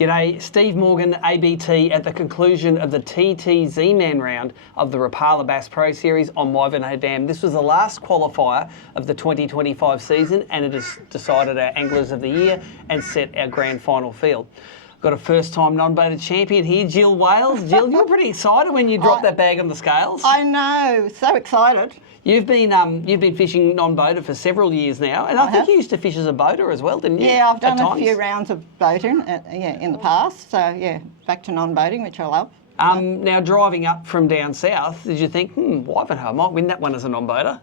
G'day, Steve Morgan, ABT, at the conclusion of the TT Zman round of the Rapala BASS Pro Series on Wivenhoe Dam. This was the last qualifier of the 2025 season, and it has decided our Anglers of the Year and set our grand final field. Got a first-time non-boated champion here, Jill Wales. Jill, you were pretty excited when you dropped that bag on the scales. I know, so excited. You've been fishing non-boated for several years now, and I think you used to fish as a boater as well, didn't you? Yeah, I've done a few rounds of boating in the past, so yeah, back to non-boating, which I love. Now, driving up from down south, did you think, Wivenhoe, I might win that one as a non-boater?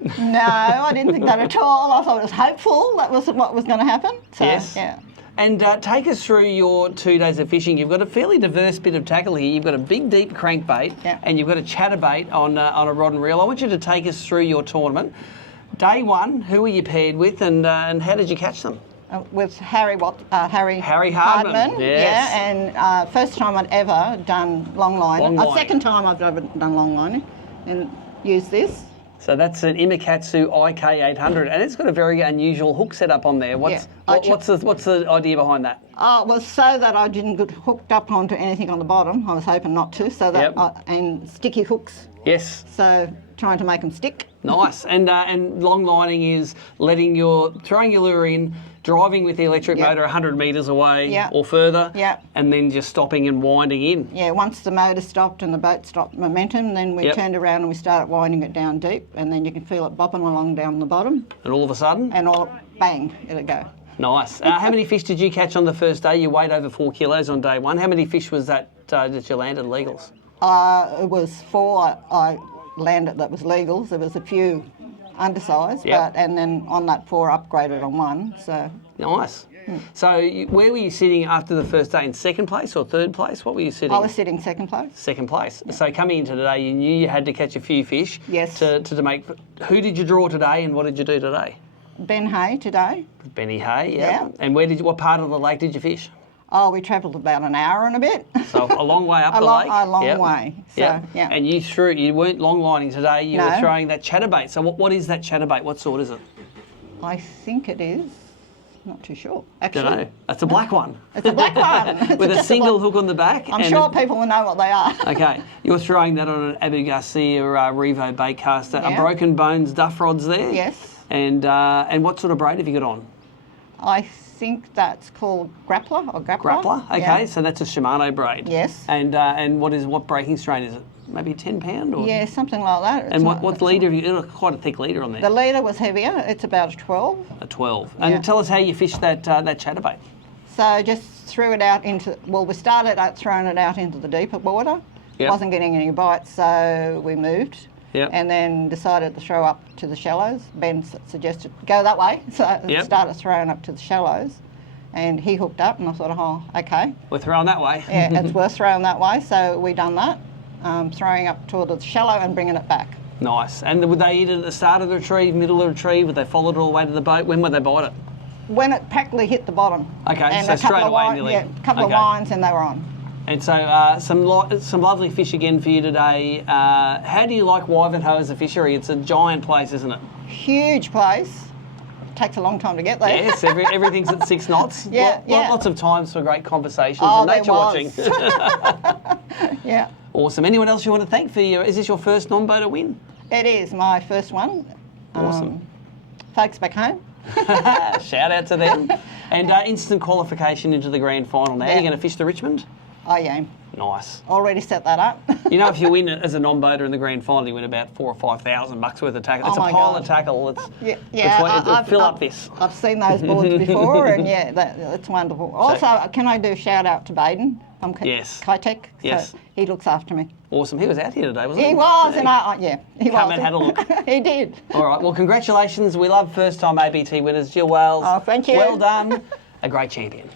No, I didn't think that at all. I thought it was hopeful that was what was going to happen. So, yes. Yeah. And take us through your 2 days of fishing. You've got a fairly diverse bit of tackle here. You've got a big, deep crankbait, and you've got a chatterbait on a rod and reel. I want you to take us through your tournament. Day one, who were you paired with, and how did you catch them? With Harry Hardman. Yes. Yeah, and first time I'd ever done long line. Second time I've ever done long lining, and used this. So that's an Imakatsu IK800, and it's got a very unusual hook setup on there. What's the idea behind that? Oh, well, so that I didn't get hooked up onto anything on the bottom. I was hoping not to. So that and sticky hooks. Yes. So trying to make them stick. Nice. And long lining is throwing your lure in, driving with the electric motor 100 metres away or further, and then just stopping and winding in. Yeah, once the motor stopped and the boat stopped momentum, then we turned around and we started winding it down deep, and then you can feel it bopping along down the bottom. And all of a sudden? And bang, it'll go. Nice. How many fish did you catch on the first day? You weighed over 4 kilos on day one. How many fish was that that you landed legals? It was 4 I landed that was legals. There was a few undersized, and then on that 4 upgraded on 1. So nice. So where were you sitting after the first day? In second place or third place? What were you sitting? I was sitting second place. Second place. So coming into today, you knew you had to catch a few fish. Yes. To make. Who did you draw today, and what did you do today? Ben Hay today. Benny Hay. Yeah. And what part of the lake did you fish? Oh, we travelled about an hour and a bit. So a long way up the lake? A long way. So, yeah. And you weren't long lining today, you were throwing that chatterbait. So what is that chatterbait? What sort is it? I think it is, not too sure, actually. Don't know. That's a black one. It's a black one. With a single hook on the back. I'm sure people will know what they are. Okay. You're throwing that on an Abu Garcia Revo baitcaster. A broken bones duff rod's there? Yes. And what sort of braid have you got on? I think that's called grappler or grappler. Grappler, okay, so that's a Shimano braid. Yes. And what breaking strain is it? Maybe 10 pound? Or? Yeah, something like that. And what leader have you got? Quite a thick leader on there. The leader was heavier. It's about a 12. A 12. And tell us how you fished that chatterbait. So just threw it out we started out throwing it out into the deeper water. Yep. Wasn't getting any bites, so we moved. Yep. And then decided to throw up to the shallows. Ben suggested go that way, so I started throwing up to the shallows, and he hooked up, and I thought, oh, okay. We're throwing that way. Yeah, it's worth throwing that way, so we done that, throwing up toward the shallow and bringing it back. Nice. And would they eat it at the start of the retrieve, middle of the retrieve? Would they follow it all the way to the boat? When would they bite it? When it practically hit the bottom. Okay, and so straight away nearly. Yeah, a couple of lines and they were on. And so some lovely fish again for you today. How do you like Wivenhoe as a fishery? It's a giant place, isn't it? Huge place. Takes a long time to get there. Yes, everything's at 6 knots. Lots of times for great conversations and nature watching. Yeah. Awesome. Anyone else you want to thank for is this your first non-boater win? It is my first one. Awesome. Folks back home. Shout out to them. And instant qualification into the grand final now. You're going to fish the Richmond? I am. Nice. Already set that up. You know, if you win as a non-boater in the grand final, you win about $4,000 or $5,000 worth of tackle. It's a pile of tackle. Fill up this. I've seen those boards before, and it's wonderful. Also, can I do a shout out to Baden from Kitech? Yes. So he looks after me. Awesome. He was out here today, wasn't he? He was, and he Come and had a look. He did. All right. Well, congratulations. We love first-time ABT winners, Jill Wales. Oh, thank you. Well done. A great champion.